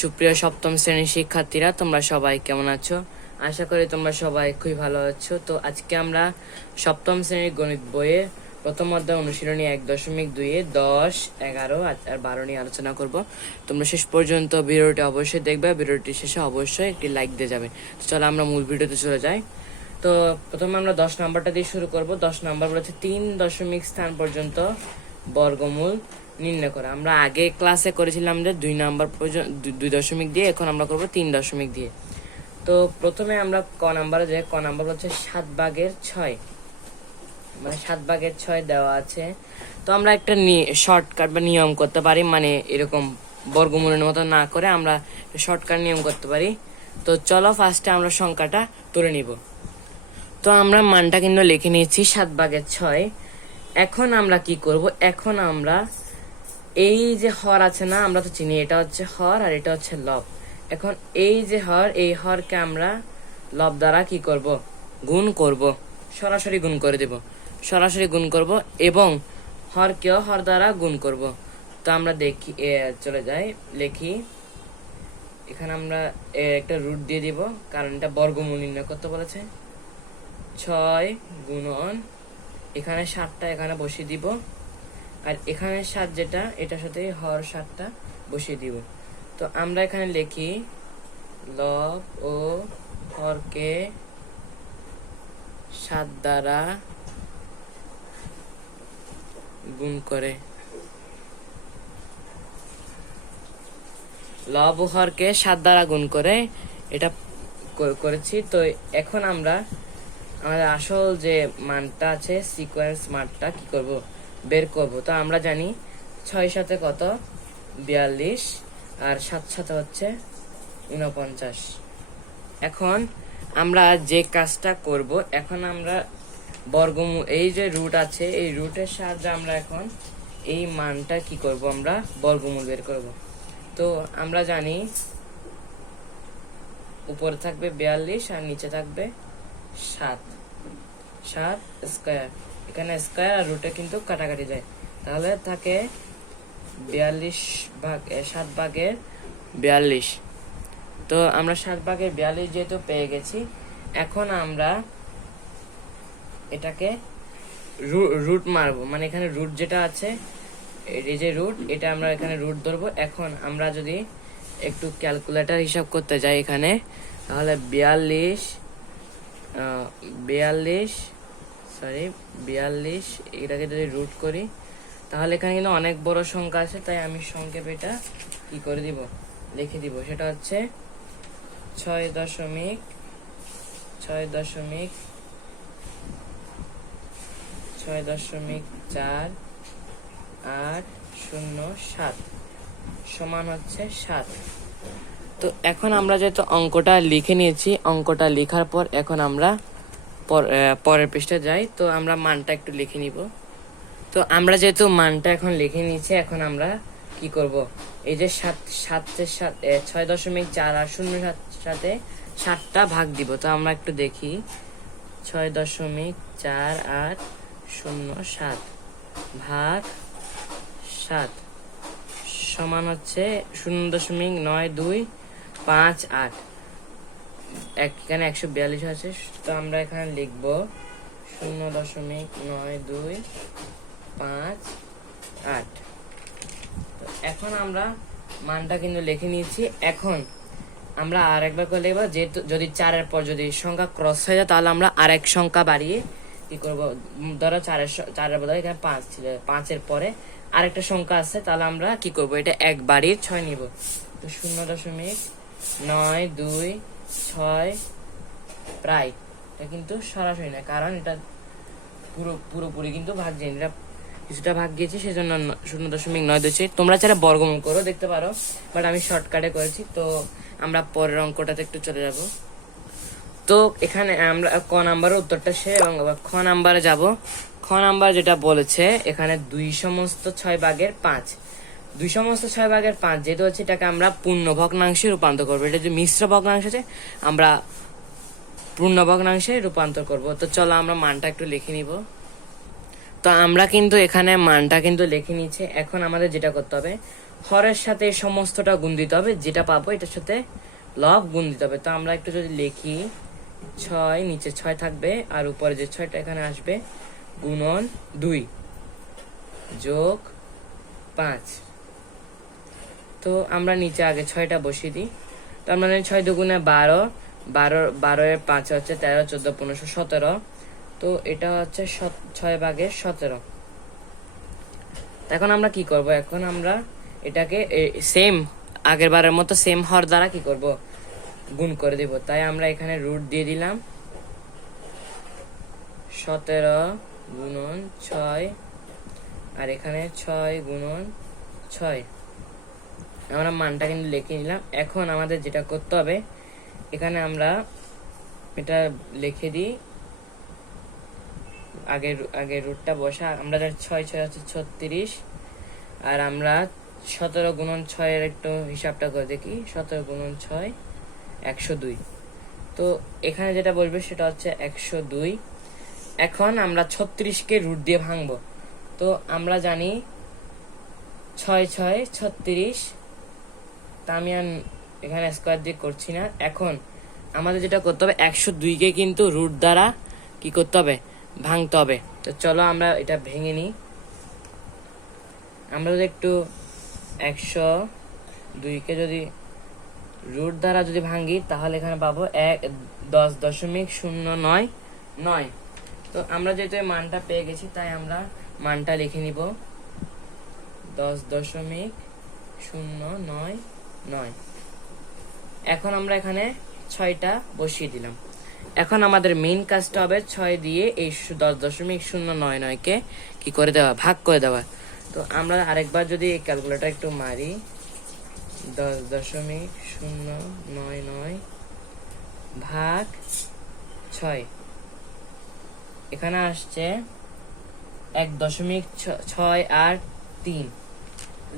সুপ্রিয় সপ্তম শ্রেণীর শিক্ষার্থীরা, তোমরা সবাই কেমন আছো? আশা করি তোমরা সবাই খুবই ভালো আছো। তো আজকে আমরা সপ্তম শ্রেণীর গণিত বইয়ে প্রথম অধ্যায় অনুশীলনী 1.2 10, 11 আর 12 নিয়ে আলোচনা করব। তোমরা শেষ পর্যন্ত ভিডিওটি অবশ্যই দেখবে। ভিডিওটি শেষে অবশ্যই একটি লাইক দিয়ে যাবে। তো চলো আমরা মূল ভিডিওতে চলে যাই। তো প্রথমে আমরা 10 নাম্বারটা দিয়ে শুরু করব। 10 নাম্বার বলেছে 3 দশমিক স্থান পর্যন্ত বর্গমূল নির্ণয় করা। আমরা আগে ক্লাসে করেছিলাম যে 2 নাম্বার পর্যন্ত 2 দশমিক দিয়ে, এখন আমরা করব 3 দশমিক দিয়ে। তো প্রথমে আমরা ক নাম্বারে যাই। ক নাম্বার হচ্ছে 7/6, মানে 7/6 দেওয়া আছে। তো আমরা একটা শর্টকাট বা নিয়ম করতে পারি, মানে এরকম বর্গমূলের মতো না করে আমরা শর্টকাট নিয়ম করতে পারি। তো চলো ফার্স্টে আমরা সংখ্যাটা তুলে নিব। তো আমরা মানটা কিন্তু লিখে নিয়েছি 7/6। এখন আমরা কি করব? এখন আমরা এই যে হর আছে না, আমরা তো চিনি এটা হচ্ছে হর আর এটা হচ্ছে লব। এখন এই যে হর, এই হরকে আমরা লব দ্বারা কি করব? গুণ করব, সরাসরি গুণ করে দেব, সরাসরি গুণ করব এবং হরকেও হর দ্বারা গুণ করব। তো আমরা দেখি, চলে যাই, লিখি। এখানে আমরা একটা রুট দিয়ে দিব, কারণ এটা বর্গমূল নির্ণয় করতে বলেছে। 6 গুণন এখানে 7টা এখানে বসিয়ে দিব, আর এখানে 7 যেটা, এটার সাথে হর 7টা বসিয়ে দিব। তো আমরা এখানে লিখি লব ও হরকে 7 দ্বারা গুণ করে, লব ও হরকে 7 দ্বারা গুণ করে এটা করেছি। তো এখন আমরা আমাদের আসল যে মানটা আছে, সিকোয়েন্স মানটা কি করব? বের করব। তো আমরা জানি 6 সাথে কত? 42, আর 7 সাথে হচ্ছে 49। এখন আমরা যে কাজটা করব, এখন আমরা বর্গমূল, এই যে রুট আছে, এই রুটের সাহায্যে আমরা এখন এই মানটা কি করব? আমরা বর্গমূল বের করব। তো আমরা জানি উপরে থাকবে 42 আর নিচে থাকবে 7 স্কয়ার। এখানে স্কয়ার আর রুটে কিন্তু কাটাকাটি যায়, তাহলে থাকে 7/42। তো আমরা 7/42 যেহেতু পেয়ে গেছি, এখন আমরা এটাকে রুট মারবো, মানে এখানে রুট যেটা আছে, এই যে রুট, এটা আমরা এখানে রুট ধরবো। এখন আমরা যদি একটু ক্যালকুলেটর হিসাব করতে যাই এখানে, তাহলে 42 এটাকে যদি রুট করি, তাহলে এখানে কিন্তু অনেক বড় সংখ্যা আছে, তাই আমি সংক্ষেপে এটা কি করে দিব? লিখে দিব। সেটা হচ্ছে 6.4807 সমান হচ্ছে 7। তো এখন আমরা যেহেতু অঙ্কটা লিখে নিয়েছি, অঙ্কটা লেখার পর এখন আমরা পরের পৃষ্ঠায় যাই। তো আমরা মানটা একটু লিখে নিব। তো আমরা যেহেতু মানটা এখন লিখে নিয়েছি, এখন আমরা কি করব? এই যে 6.4 আর 0 সাথে 7টা ভাগ দিব। তো আমরা একটু দেখি, 6.4807 ভাগ 7 সমান হচ্ছে 0.9258। এখানে 142 আছে, তো আমরা এখানে লিখব 0.9258। এখন আমরা মানটা কিন্তু লিখে নিয়েছি। এখন আমরা আর একবার করে লিখবো, যেহেতু যদি 4-এর পর যদি সংখ্যা ক্রস হয়ে যায়, তাহলে আমরা আর এক সংখ্যা বাড়িয়ে কি করব? ধরো 4-এর বদলে এখানে 5 ছিল, 5-এর পরে আরেকটা সংখ্যা আছে, তাহলে আমরা কি করব? এটা 1 বাড়িয়ে 6 নিব। তো 0.926 প্রায়, এটা কিন্তু সরাসরি না, কারণ এটা পুরোপুরি কিন্তু ভাগ যায়নি, এটা কিছুটা ভাগ গিয়েছে, সেজন্য 0.926। তোমরা চাইলে বর্গমূল করে দেখতে পারো, বাট আমি শর্টকাটে করেছি। তো আমরা পরের অঙ্কটাতে একটু চলে যাব। তো এখানে আমরা ক নাম্বারের উত্তরটা সে, এবং খ নাম্বারে যাব। খ নাম্বার যেটা বলেছে, এখানে 2/6 2/6 যেহেতু হচ্ছে, এটাকে আমরা পূর্ণ ভগ্নাংশে রূপান্তর করবো। এটা যে মিশ্র ভগ্নাংশ আছে, আমরা পূর্ণ ভগ্নাংশে রূপান্তর করব। তো চলো আমরা মানটা একটু লিখে নিব। তো আমরা কিন্তু এখানে মানটা কিন্তু লিখে নিচ্ছে। এখন আমাদের যেটা করতে হবে, হরের সাথে এই সমস্তটা গুণ দিতে হবে, যেটা পাবো এটার সাথে লব গুণ দিতে হবে। তো আমরা একটু যদি লিখি, 6 নিচে 6 থাকবে আর উপরে যে 6টা এখানে আসবে, গুণন 2 যোগ 5। তো আমরা নিচে আগে 6টা বসিয়ে দিই। তো আমরা 6 দুগুণে 12, 12 এর 5 হচ্ছে 13, 14, 15, 17। তো এটা হচ্ছে 6 ভাগের 17। এখন আমরা কি করব, এখন আমরা এটাকে সেম আগের বারের মতো সেম হর দ্বারা কি করব, গুণ করে দেব। তাই আমরা এখানে রুট দিয়ে দিলাম, 17 গুণন 6 আর এখানে 6 গুণন 6। আমরা মানটা কিন্তু লিখে নিলাম। এখন আমাদের যেটা করতে হবে, এখানে আমরা এটা লিখে দিই, আগের রুটটা বসা। আমরা 6 6 হচ্ছে 36 আর আমরা 17 গুণন 6 এর একটু হিসাবটা করে দেখি, 17 গুণন 6 102। তো এখানে যেটা বলবে সেটা হচ্ছে 102। এখন আমরা 36কে রুট দিয়ে ভাঙবো। তো আমরা জানি 6 6 36। তা আমি আর এখানে স্কোয়ার দিয়ে করছি না। এখন আমাদের যেটা করতে হবে, 102কে কিন্তু রুট দ্বারা কি করতে হবে, ভাঙতে হবে। তো চলো আমরা এটা ভেঙে নিই। আমরা যদি একটু 102কে যদি রুট দ্বারা যদি ভাঙি তাহলে এখানে পাবো 10.009। তো আমরা যেহেতু এই মানটা পেয়ে গেছি তাই আমরা মানটা লিখে নিব, 10.099। এখন আমরা এখানে 6টা বসিয়ে দিলাম। এখন আমাদের মেইন কাজটা হবে 6 দিয়ে এই 10.099কে কি করে দেওয়া, ভাগ করে দেওয়া। তো আমরা আরেকবার যদি এই ক্যালকুলেটর একটু মারি, 10.099 ভাগ 6, এখানে আসছে 1.683।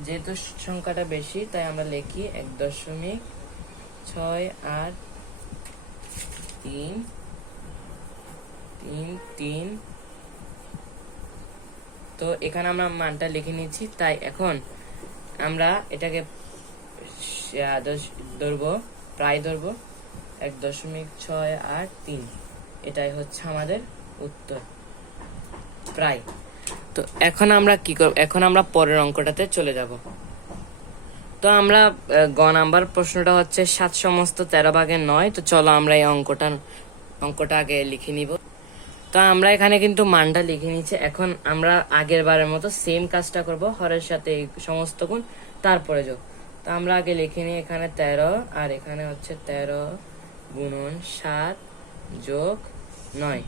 যেহেতু সংখ্যাটা বেশি তাই আমরা লিখি 1.683। তো এখানে আমরা মানটা লিখে নিয়েছি। তাই এখন আমরা এটাকে ধরবো, প্রায় ধরবো 1.683। এটাই হচ্ছে আমাদের উত্তর, প্রায়। তো এখন আমরা কি করব, এখন আমরা পরের অঙ্কটাতে চলে যাব। তো আমরা গ নাম্বার প্রশ্নটা হচ্ছে 7 সমস্ত 13 ভাগের 9। তো চলো আমরা এই অঙ্কটা আগে লিখে নিব। তো আমরা এখানে কিন্তু মানটা লিখে নিচ্ছি। এখন আমরা আগের বারের মতো সেম কাজটা করব, হরের সাথে এই সমস্ত গুণ তারপরে যোগ। তো আমরা আগে লিখে নিই, এখানে 13 আর এখানে হচ্ছে 13 গুণন 7 যোগ 9।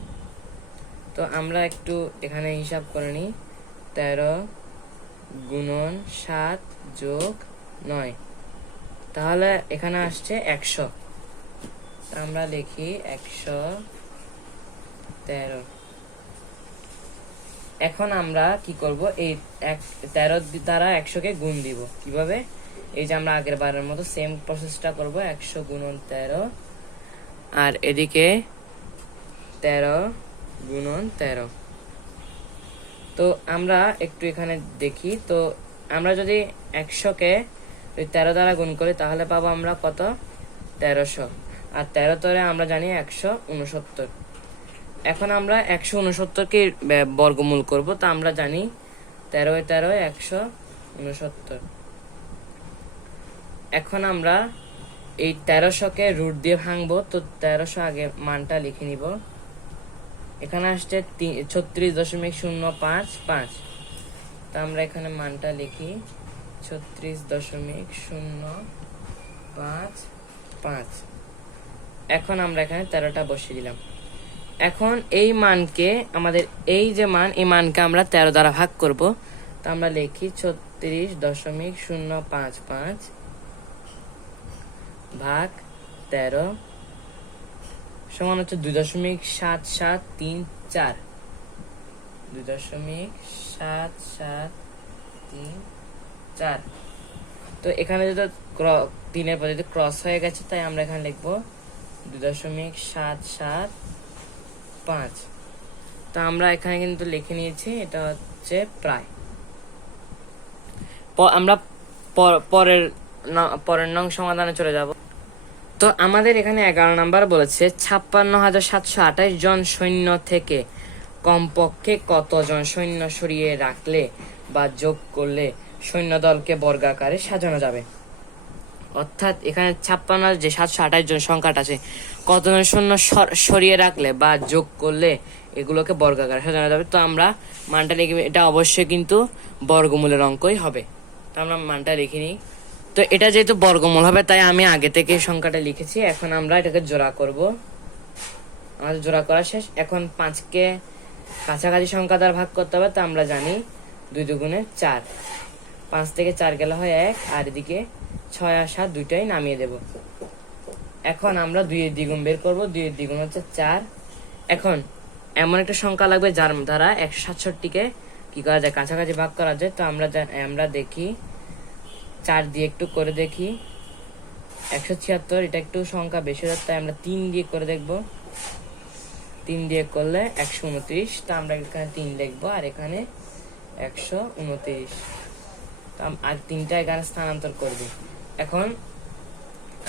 তো আমরা একটু এখানে হিসাব করে নিই, 13 গুণন 7 যোগ 9, তাহলে এখানে আসছে 100। আমরা লিখি 113। এখন আমরা কি করব, এই 13 দ্বারা 100কে গুণ দিব। কিভাবে, এই যে আমরা আগের বারের মতো সেম প্রসেসটা করব, 100 গুণন 13 আর এদিকে 13 গুণন 13। তো আমরা একটু এখানে দেখি, তো আমরা যদি 100কে 13 দ্বারা গুণ করি তাহলে পাবো আমরা কত, 1300। আর 13 তরে আমরা জানি 169। এখন আমরা 169কে বর্গমূল করব। তা আমরা জানি 13 13 169। এখন আমরা এই 1300কে রুট দিয়ে ভাঙবো। তো 1300 আগে মানটা লিখে নিব। এখানে আসছে 36.055। তা আমরা এখানে মানটা লিখি 36.055। এখন আমরা এখানে 13টা বসিয়ে দিলাম। এখন এই মানকে আমাদের এই যে মান, এই মানকে আমরা 13 দ্বারা ভাগ করব। তা আমরা লিখি 36.055 ভাগ 13 সমান হচ্ছে 2.7734। 2.7734। তো এখানে যদি 3-এর পদ্ধতি ক্রস হয়ে গেছে তাই আমরা এখানে লিখবো 2.775। তো আমরা এখানে কিন্তু লিখে নিয়েছি, এটা হচ্ছে প্রায়। আমরা পরের নং সমাধানে চলে যাব। তো আমাদের এখানে 11 নাম্বার বলেছে 56,728 জন সৈন্য থেকে কমপক্ষে কতজন সৈন্য সরিয়ে রাখলে বা যোগ করলে সৈন্য দলকে বর্গাকারে সাজানো যাবে। অর্থাৎ এখানে 56,728 জন সংখ্যাটা আছে, কতজন সৈন্য সরিয়ে রাখলে বা যোগ করলে এগুলোকে বর্গাকারে সাজানো যাবে। তো আমরা মানটা লিখে, এটা অবশ্যই কিন্তু বর্গমূলের অঙ্কই হবে। তো আমরা মানটা লিখে নিই। তো এটা যেহেতু বর্গমূল হবে তাই আমি আগে থেকে সংখ্যাটা লিখেছি। এখন আমরা এটাকে জোড়া করব। আমাদের জোড়া করা শেষ। এখন 5কে কাছাকাছি সংখ্যা দ্বারা ভাগ করতে হবে। তো আমরা জানি 2 দুগুণে 4, 5 থেকে 4 গেলে হয় 1, আর এদিকে 6 আর 7 দুইটাই নামিয়ে দেব। এখন আমরা 2 এর দ্বিগুণ বের করব। 2 এর দ্বিগুণ হচ্ছে 4। এখন এমন একটা সংখ্যা লাগবে যার দ্বারা 167কে কি করা যায়, কাছাকাছি ভাগ করা যায়। তো আমরা দেখি 4 দিয়ে একটু করে দেখি। 176, এটা একটু সংখ্যা বেশি হচ্ছে তাই আমরা 3 দিয়ে করে দেখব। 3 দিয়ে করলে 129। তো আমরা এখানে 3 লিখবো আর এখানে 129। আর 3টা এখানে স্থানান্তর করবে। এখন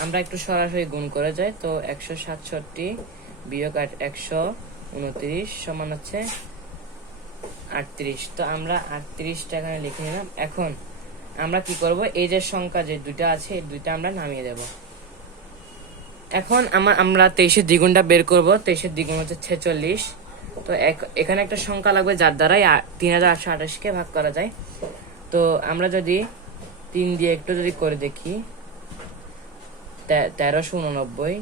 আমরা একটু সরাসরি গুণ করে যাই। তো 167 বিয়োগ 129 সমান হচ্ছে 38। তো আমরা 38টা এখানে লিখে নিলাম। এখন আমরা কি করব, এই যে সংখ্যা যে দুইটা আছে এই দুইটা আমরা নামিয়ে দেব। এখন আমরা 23-এর দ্বিগুণটা বের করব। 23-এর দ্বিগুণ হচ্ছে 46। তো এখানে একটা সংখ্যা লাগবে যার দ্বারাই 3,828কে ভাগ করা যায়। তো আমরা যদি 3 দিয়ে একটু যদি করে দেখি, 1389।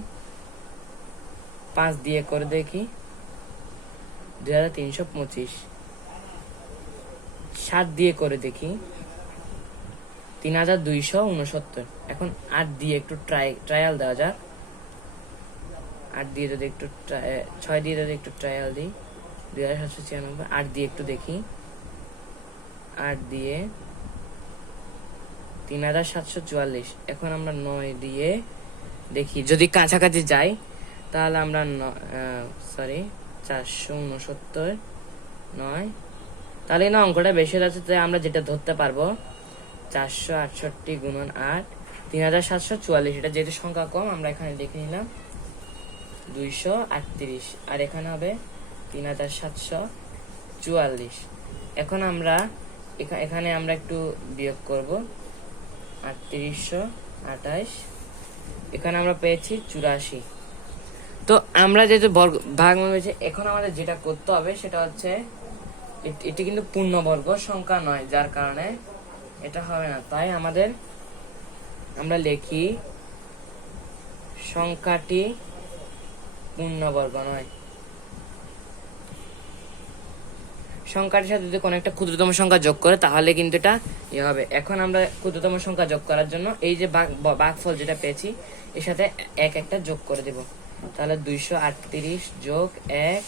5 দিয়ে করে দেখি 2325। 7 দিয়ে করে দেখি 3269। এখন 8 দিয়ে একটু ট্রায়াল দেওয়া যাক। 8 দিয়ে যদি একটু 6 দিয়ে যদি একটু ট্রায়াল দিই 2796। 8 দিয়ে একটু দেখি, 8 দিয়ে 3744। এখন আমরা 9 দিয়ে দেখি, যদি কাছাকাছি যাই তাহলে আমরা 469 9, তাহলে না অঙ্কটা বেশি হয়ে যাচ্ছে। তাই আমরা যেটা ধরতে পারবো 468 গুণন 8 3744। এটা যেহেতু সংখ্যা কম আমরা এখানে লিখে নিলাম 238, আর এখানে হবে 3744। এখন আমরা এখানে আমরা একটু বিয়োগ করব 3828। এখানে আমরা পেয়েছি 84। তো আমরা যেহেতু ভাগ হয়েছে, এখন আমাদের যেটা করতে হবে সেটা হচ্ছে, এটি কিন্তু পূর্ণবর্গ সংখ্যা নয় যার কারণে এটা হবে না। তাই আমরা লিখি সংখ্যাটি পূর্ণবর্গ নয়। সংখ্যাটির সাথে যদি কোনো একটা ক্ষুদ্রতম সংখ্যা যোগ করে তাহলে কিন্তু এটা ইয়ে হবে। এখন আমরা ক্ষুদ্রতম সংখ্যা যোগ করার জন্য এই যে ভাগফল যেটা পেয়েছি এর সাথে একটা যোগ করে দেব। তাহলে 238 যোগ 1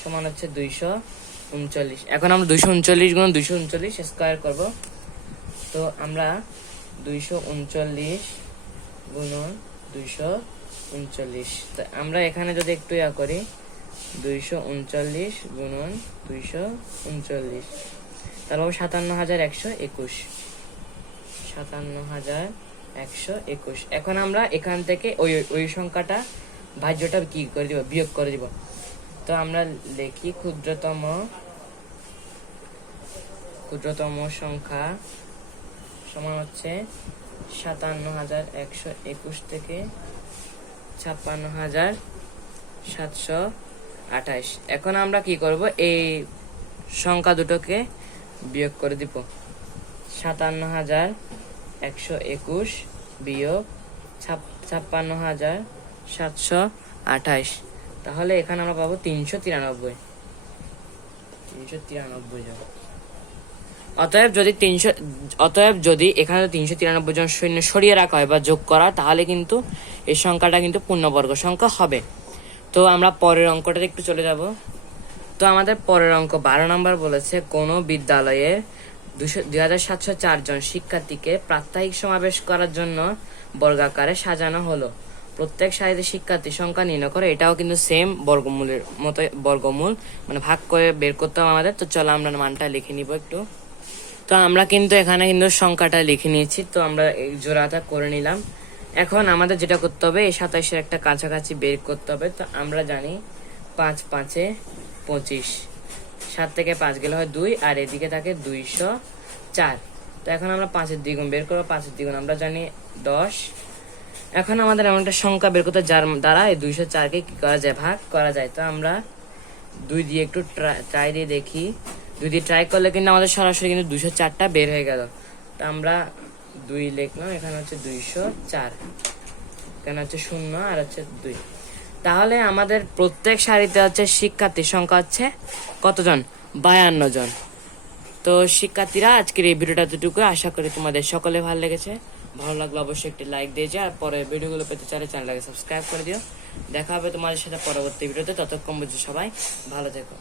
সমান হচ্ছে 239। এখন আমরা 239 গুণ 239 স্কয়ার করব। তো আমরা 239 গুণন 239। তো আমরা এখানে যদি একটু ইয়া করি 239 গুণন 239, তারপর 57,121। 57,121। এখন আমরা এখান থেকে ওই সংখ্যাটা ভাজ্যটা কি করে দিব, বিয়োগ করে দিব। তো আমরা লিখি ক্ষুদ্রতম সংখ্যা সমান হচ্ছে 57,121 থেকে 56,728। এখন আমরা কি করব, এই সংখ্যা দুটোকে বিয়োগ করে দিব। 57,121 বিয়োগ 56,728। তাহলে এখানে আমরা পাবো 393। যাবে। অতএব যদি এখানে 393 জন সৈন্য সরিয়ে রাখা হয় বা যোগ করা, তাহলে কিন্তু এই সংখ্যাটা কিন্তু পূর্ণবর্গ সংখ্যা হবে। তো আমরা পরের অঙ্কটাতে একটু চলে যাব। তো আমাদের পরের অঙ্ক 12 নম্বর বলেছে, কোন বিদ্যালয়ে 2704 জন শিক্ষার্থীকে প্রাত্যহিক সমাবেশ করার জন্য বর্গাকারে সাজানো হলো। প্রত্যেক সারিতে শিক্ষার্থী সংখ্যা নির্ণয় করে। এটাও কিন্তু সেম বর্গমূলের মতো, বর্গমূল মানে ভাগ করে বের করতে হবে আমাদের। তো চলো আমরা মানটা লিখে নিব একটু। তো তো আমরা কিন্তু এখানে কিন্তু সংখ্যাটা লিখে নিয়েছি, তো আমরা এই জোড়াটা করে নিলাম। এখন আমাদের যেটা করতে হবে, এই 27-এর একটা কাছাকাছি বের করতে হবে। তো আমরা জানি 5 5 25, 7 থেকে 5 গেলে হয় 2, আর এদিকে থাকে 204। তো এখন আমরা 5-এর দ্বিগুণ বের করবো। 5-এর দ্বিগুণ আমরা জানি 10। এখন আমাদের এমন একটা সংখ্যা বের করতে যার দ্বারা এই 204-কে কি করা যায়, ভাগ করা যায়। তো আমরা 2 দিয়ে একটু ট্রাই দিয়ে দেখি। 2 দিয়ে ট্রাই করলে কিন্তু আমাদের সরাসরি কিন্তু 204টা বের হয়ে গেল। তো আমরা 2 লিখলাম, এখানে হচ্ছে 204, এখানে হচ্ছে 0 আর হচ্ছে 2। তাহলে আমাদের প্রত্যেক সারিতে হচ্ছে শিক্ষার্থীর সংখ্যা হচ্ছে কতজন, 52 জন। তো শিক্ষার্থীরা, আজকের এই ভিডিওটা এতটুকু। আশা করি তোমাদের সকলে ভালো লেগেছে। ভালো লাগলে অবশ্যই একটি লাইক দিয়ে যাও, আর পরে ভিডিওগুলো পেতে চাইলে চ্যানেলটাকে সাবস্ক্রাইব করে দিও। দেখা হবে তোমাদের সাথে পরবর্তী ভিডিওতে। ততক্ষণ বুঝে সবাই ভালো থেকো।